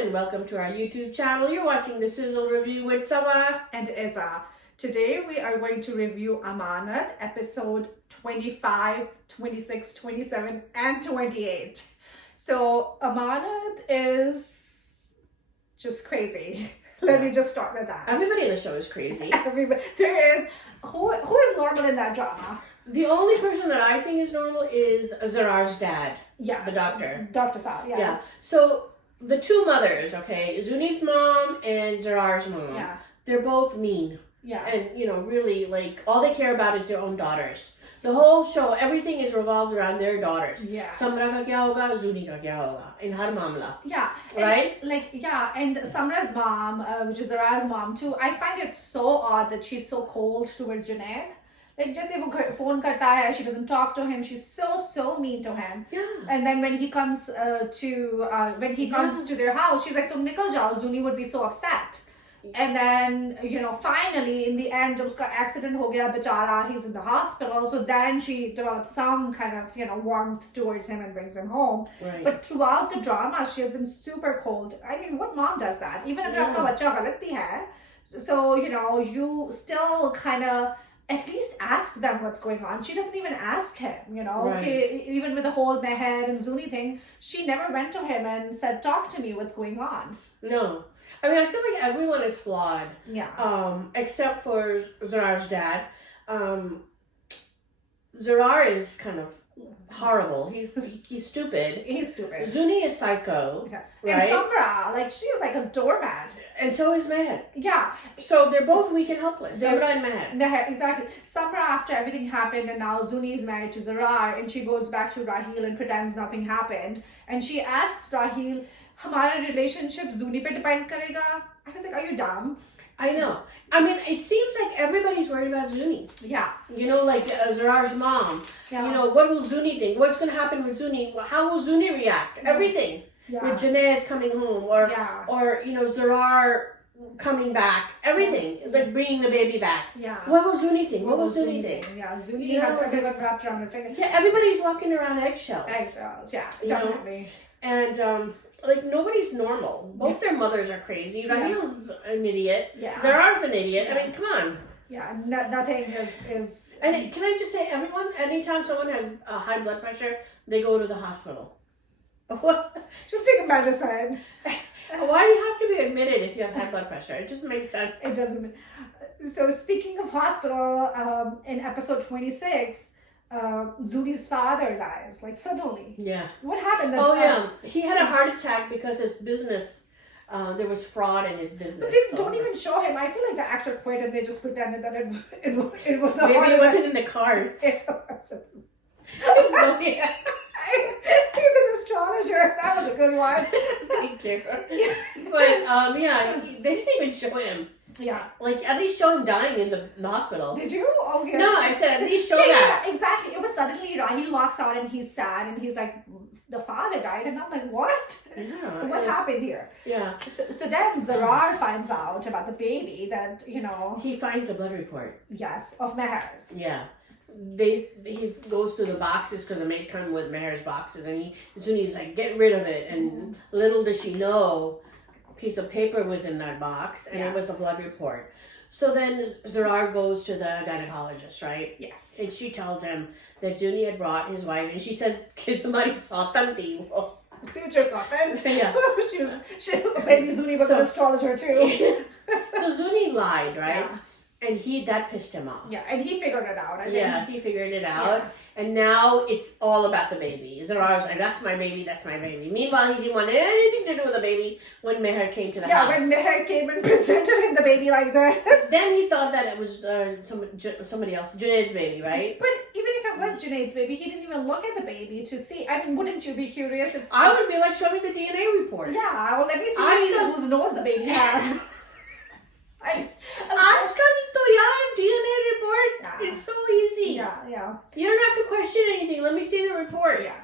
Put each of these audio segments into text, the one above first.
and welcome to our YouTube channel. You're watching the Sizzle review with Sama and Izza. Today we are going to review Amanat, episode 25, 26, 27 and 28. So Amanat is just crazy. Let me just start with that. Everybody in the show is crazy. Everybody. There is, who is normal in that drama? The only person that I think is normal is Zarar's dad. Yes. The doctor. Dr. Saab, yes. Yeah. So the two mothers, okay, Zuni's mom and Zarar's mom. Yeah. They're both mean. Yeah. And, really, all they care about is their own daughters. The whole show, everything is revolved around their daughters. Yeah. Samra ka kya hoga, Zuni ka kya hoga, in har mamla. Yeah. Right? And Samra's mom, which is Zarar's mom too, I find it so odd that she's so cold towards Junaid. Just even phone karta hai, she doesn't talk to him. She's so mean to him. Yeah. And then when he comes to their house, she's like, "Tum nikal jao." Zuni would be so upset. And then, finally, in the end, jab uska accident ho gaya, bechara, he's in the hospital. So then she develops some kind of, warmth towards him and brings him home. Right. But throughout the drama, she has been super cold. I mean, what mom does that? Even if aapka bacha galat bhi hai. So, you still kind of at least ask them what's going on. She doesn't even ask him, Right. Okay, even with the whole Meher and Zuni thing, she never went to him and said, "Talk to me, what's going on?" No. I mean, I feel like everyone is flawed. Yeah. Except for Zarar's dad. Zarar is kind of horrible. He's stupid. He's stupid. Zuni is psycho. Yeah. Right? And Samra, she is like a doormat. And so is Meher. Yeah. So they're both weak and helpless. Samra and Meher. Meher, exactly. Samra, after everything happened, and now Zuni is married to Zarar, and she goes back to Raheel and pretends nothing happened. And she asks Raheel, "Hamara relationship Zuni pe depend karega?" I was like, "Are you dumb?" I know. I mean, it seems like everybody's worried about Zuni. Yeah. Zarar's mom. Yeah. What will Zuni think? What's going to happen with Zuni? How will Zuni react? Everything. Yeah. With Junaid coming home or Zarar coming back. Everything. Like bringing the baby back. Yeah. What will Zuni think? What will Zuni think? Yeah, Zuni has everyone wrapped around her finger. Yeah, everybody's walking around eggshells. Eggshells, yeah, definitely. And nobody's normal. Both their mothers are crazy. Rahil's an idiot. Yeah. Zarar's an idiot. I mean, come on. Yeah, nothing is. And can I just say, anytime someone has high blood pressure, they go to the hospital. Just take a medicine. Why do you have to be admitted if you have high blood pressure? It just makes sense. It doesn't. So speaking of hospital, in episode 26, Zuni's father dies, suddenly. Yeah. What happened? He had a heart attack because his business, there was fraud in his business. But they don't even show him. I feel like the actor quit and they just pretended that it was a Maybe heart it wasn't attack. in the cards. So, yeah. He's an astrologer. That was a good one. Thank you. But they didn't even show him. Yeah. At least show him dying in the hospital. Did you? Okay. No, I said at least show that. Yeah, exactly. It was suddenly, he walks out and he's sad and he's like, "The father died," and I'm like, "What? Yeah. What happened here?" Yeah. So then Zarar finds out about the baby that, He finds a blood report. Yes, of Meher's. Yeah. He goes through the boxes because the maid come with Meher's boxes, and Zuni's like, "Get rid of it." And little does she know, a piece of paper was in that box, and it was a blood report. So then Zarar goes to the gynecologist, right? Yes. And she tells him that Zuni had brought his wife, and she said, "Kid tumhari sautan thi wo." Future something. Yeah. Maybe Zuni was an astrologer too. So Zuni lied, right? Yeah. And that pissed him off. Yeah, and he figured it out, I think. Yeah, he figured it out. And now it's all about the baby. Zarar's like, "That's my baby, that's my baby." Meanwhile, he didn't want anything to do with the baby when Meher came to the house. Yeah, when Meher came and presented him the baby like this. Then he thought that it was somebody else, Junaid's baby, right? But even if it was Junaid's baby, he didn't even look at the baby to see. I mean, wouldn't you be curious if... I would be like, "Show me the DNA report." Yeah, well, let me see whose nose the baby has. Aajkal to DNA report is so easy. Yeah. You don't have to question anything. Let me see the report. Yeah.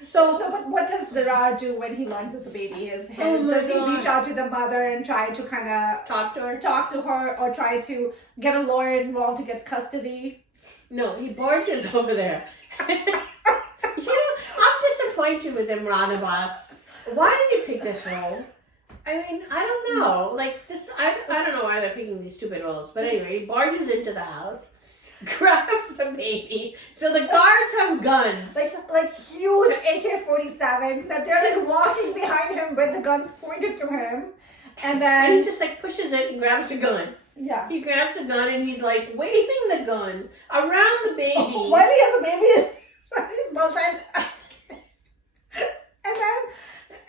So but what does Zarar do when he learns that the baby is his? Does he reach out to the mother and try to kind of talk to her, or try to get a lawyer involved to get custody? No, he barges over there. I'm disappointed with Imran Abbas. Why did you pick this role? I mean, I don't know. Like this, I don't know why they're picking these stupid roles. But anyway, he barges into the house, grabs the baby. So the guards have guns. Like huge AK-47 that they're like walking behind him with the guns pointed to him. And then he just like pushes it and grabs the gun. Yeah. He grabs the gun and he's like waving the gun around the baby. While he has a baby in his mouth.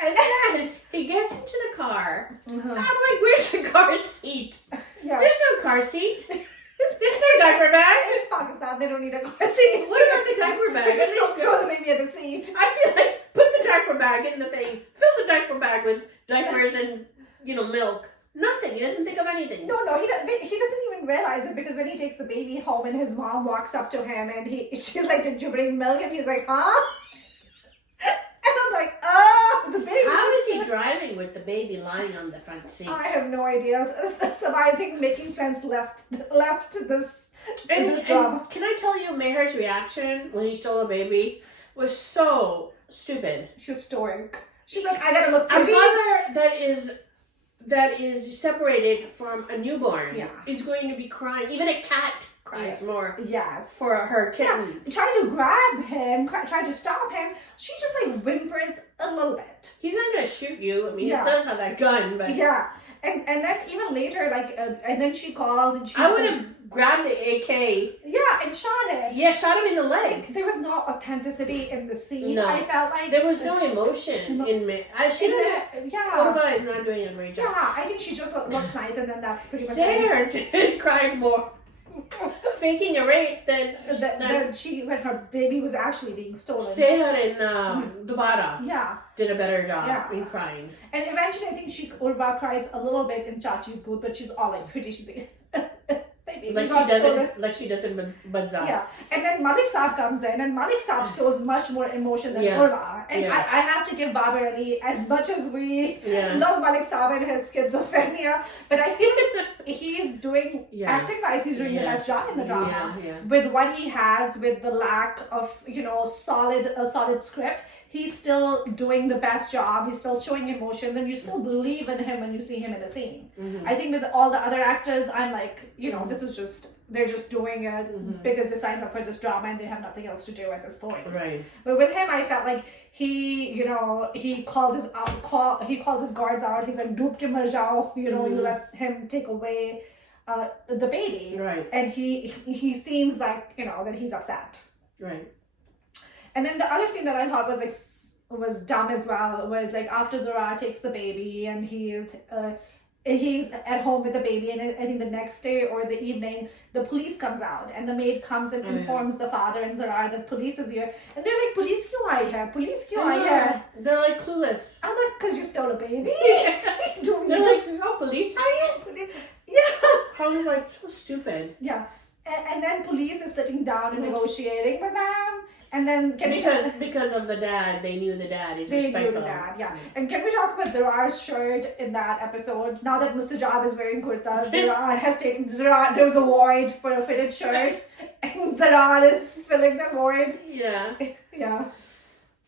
And then he gets into the car. I'm like, where's the car seat? Yeah. There's no car seat. There's no diaper bag. It's Pakistan. They don't need a car seat. What about the diaper bag? They just don't throw the baby at the seat. I feel like put the diaper bag in the thing. Fill the diaper bag with diapers and milk. Nothing. He doesn't think of anything. No, he doesn't even realize it because when he takes the baby home and his mom walks up to him and she's like, did you bring milk? And he's like, huh? And I'm like, oh, the baby. How is he driving with the baby lying on the front seat? I have no idea. So I think making sense left this drama. Can I tell you, Meher's reaction when he stole a baby was so stupid. She was stoic. She's like, I gotta look A pretty. mother that is separated from a newborn is going to be crying. Even a cat cries more. Yes. For her kitten. Yeah. Trying to grab him, trying to stop him. She just like whimpers a little bit. He's not gonna shoot you. I mean, he does have that gun, but yeah. And then even later, like, and then she calls and she. I would have grabbed the AK. Yeah, and shot it. Yeah, shot him in the leg. There was no authenticity in the scene. No. I felt like there was no emotion in me. Urva is not doing a great job. Yeah, I think she just looks nice, and then that's pretty much Sarah cried more. Faking a rape than when her baby was actually being stolen. Sarah and Dubara did a better job in crying. And eventually, I think Urva cries a little bit in Chachi's booth, but she's all like pretty. She's like, baby, like she doesn't Banzai. Yeah, and then Malik Sahib comes in, and Malik Sahib shows much more emotion than Urva. And I have to give Babar Ali, as much as we love Malik Sahib and his schizophrenia, but I feel like he's doing acting-wise, he's doing the best job in the drama with what he has, with the lack of a solid script. He's still doing the best job. He's still showing emotions, and you still believe in him when you see him in a scene. Mm-hmm. I think with all the other actors, I'm like, this is just, they're just doing it because they signed up for this drama and they have nothing else to do at this point. Right. But with him, I felt like he calls his guards out. He's like, "Doob ke mar jao," you let him take away the baby. Right. And he seems like that he's upset. Right. And then the other scene that I thought was dumb as well was like after Zohar takes the baby and he's at home with the baby, and I think the next day or the evening the police comes out and the maid comes and informs the father and Zohar that police is here, and they're like, "Police kyun aayi hai? Police kyun aayi hai?" They're like clueless. I'm like, "'Cause you stole a baby." They're like, "Oh, police are you?" Yeah. I was like, so stupid. Yeah. And then police is sitting down and negotiating with them. And then because of the dad, they knew the dad. He's respectful. They knew the dad, yeah. And can we talk about Zohar's shirt in that episode? Now that Mr. Jab is wearing kurta, there was a void for a fitted shirt, and Zohar is filling the void. Yeah. Yeah.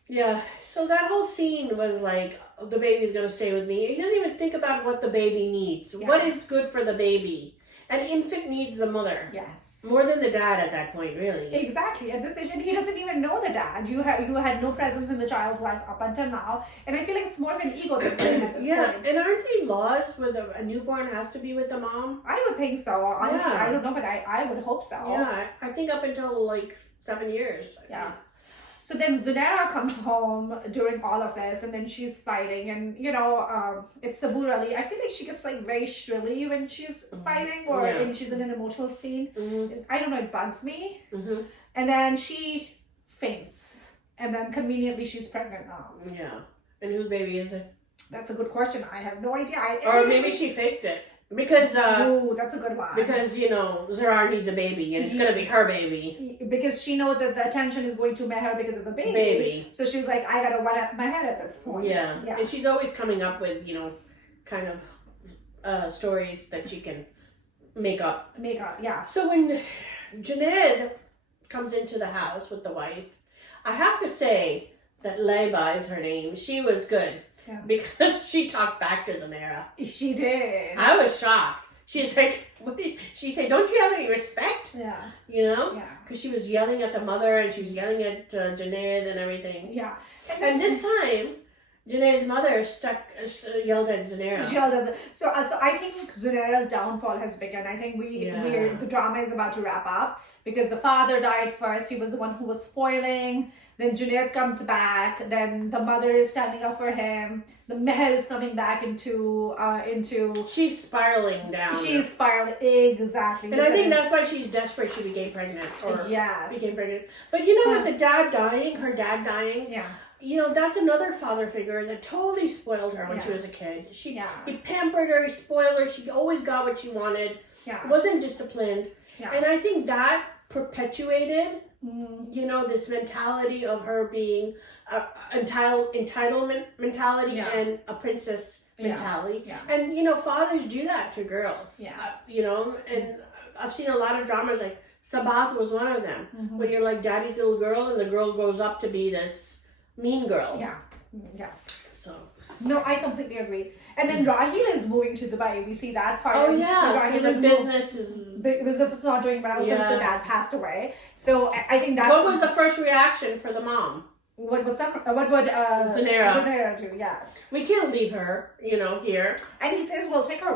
Yeah. So that whole scene was like, the baby's gonna stay with me. He doesn't even think about what the baby needs. Yeah. What is good for the baby? An infant needs the mother. Yes. More than the dad at that point, really. Exactly. At this age, he doesn't even know the dad. You had no presence in the child's life up until now. And I feel like it's more of an ego thing at this point. And aren't there laws where a newborn has to be with the mom? I would think so. Honestly, I don't know, but I would hope so. Yeah, I think up until like 7 years. Yeah. So then Zunaira comes home during all of this, and then she's fighting, and it's Sabur Ali. I feel like she gets like very shrilly when she's fighting, or when she's in an emotional scene. Mm-hmm. I don't know, it bugs me. Mm-hmm. And then she faints, and then conveniently she's pregnant now. Yeah. And whose baby is it? That's a good question. I have no idea. Or maybe she faked it. Because that's a good one. Because Zohar needs a baby and it's gonna be her baby. Because she knows that the attention is going to Meher because of the baby. So she's like, I gotta one up my head at this point. Yeah. And she's always coming up with kind of stories that she can make up. Yeah. So when Junaid comes into the house with the wife, I have to say that Laiba is her name. She was good. Yeah. because she talked back to Zanera. She did. I was shocked. She's like, what did she said, don't you have any respect? Yeah. You know? Yeah. Because she was yelling at the mother and she was yelling at Junaid and everything. Yeah. And this time, Junaid's mother yelled at Zanera. Jill doesn't. So I think Zunera's downfall has begun. I think the drama is about to wrap up because the father died first. He was the one who was spoiling. Then Junaid comes back. Then the mother is standing up for him. The Meher is coming back into. She's spiraling down. She's spiraling exactly. And I think that's why she's desperate. She became pregnant. Yes. Became pregnant. But you know what? Her dad dying. Yeah. You know, that's another father figure that totally spoiled her when she was a kid. He pampered her, he spoiled her, she always got what she wanted, wasn't disciplined. Yeah. And I think that perpetuated, you know, this mentality of her being entitlement mentality and a princess mentality. Yeah. And, you know, fathers do that to girls. Yeah. You know, and I've seen a lot of dramas, like Sabath was one of them, when you're like daddy's little girl and the girl grows up to be this mean girl. Yeah. So. No, I completely agree. And then Rahil is moving to Dubai. We see that part. Oh yeah, his business is not doing well since the dad passed away. So I think that's. What was the first reaction for the mom? What would Zanera do? Yes. We can't leave her, you know, here. And he says we'll take her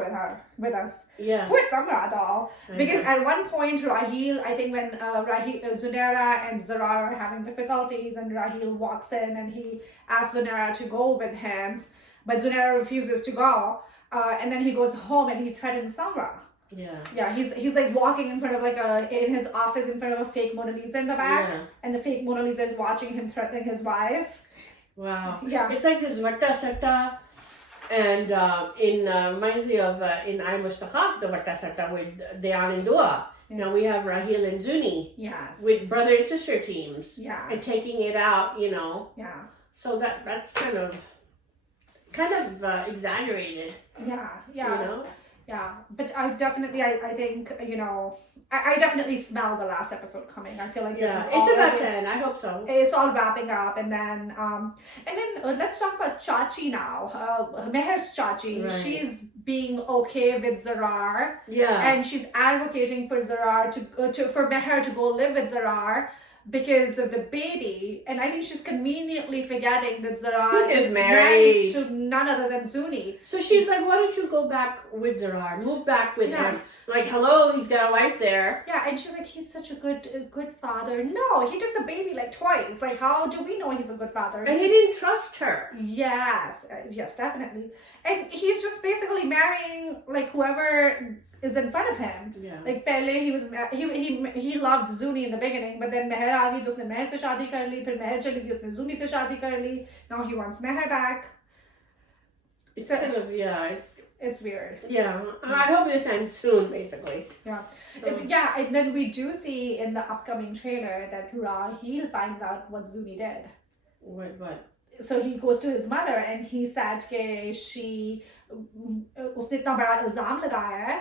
with us. Yeah. Poor Samra though. Because at one point Rahil, I think when Zanera and Zarar are having difficulties and Rahil walks in and he asks Zanera to go with him, but Zanera refuses to go. And then he goes home and he threatens Samra. Yeah, he's like walking in front of in his office in front of a fake Mona Lisa in the back, and the fake Mona Lisa is watching him threatening his wife. Wow. Yeah. It's like this Vatta Satta, and reminds me of in I Mustaqaq, the Vatta Satta with Dayan and Dua. Now we have Rahil and Zuni. Yes. With brother and sister teams. Yeah. And taking it out, you know. Yeah. So that's kind of exaggerated. Yeah. You know. Yeah, but I definitely, I think, you know, I definitely smell the last episode coming. I feel like this is it's about 10. I hope so. It's all wrapping up, and then let's talk about Chachi now. Meher's Chachi. Right. She's being okay with Zarar. Yeah. And she's advocating for Zarar for Meher to go live with Zarar because of the baby, and I think she's conveniently forgetting that Zarar is married to none other than Zuni. So she's like, why don't you go back with Zarar? Move back with him. Like, hello, he's got a wife there. Yeah, and she's like, he's such a good father. No, he took the baby like twice. Like, how do we know he's a good father? And he didn't trust her. Yes, definitely. And he's just basically marrying like whoever is in front of him. Yeah. Like pehle he loved Zuni in the beginning, but then Meher aa gayi to usne Meher se shaadi kar li, phir Meher chali gayi usne Zuni se shaadi kar li. Now he wants Meher back. It's kind of it's weird. Yeah. I hope this ends soon, basically. Yeah. Yeah, and then we do see in the upcoming trailer that Rahil finds out what Zuni did. What? So he goes to his mother and he said कि उसने इतना बड़ा इल्जाम लगाया है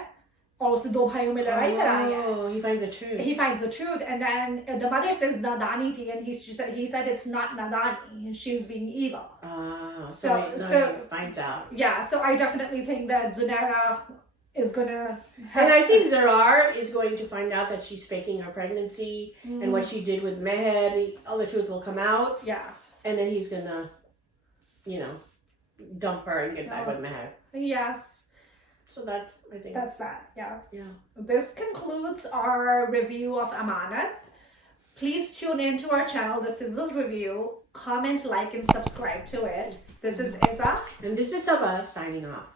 और उसने दो भाइयों में लड़ाई कराई है. Oh, he finds the truth. He finds the truth, and then the mother says nadani thi, and he said it's not nadani, she's being evil. So he finds out. Yeah, so I definitely think that Zanera is gonna. And I think Zarar is going to find out that she's faking her pregnancy and what she did with Meher. All the truth will come out. Yeah. And then he's gonna, you know, dump her and get back with Meher. Yes. So that's, I think. That's that, yeah. Yeah. This concludes our review of Amanat. Please tune in to our channel, The Sizzle Review. Comment, like, and subscribe to it. This is Iza. And this is Sabah signing off.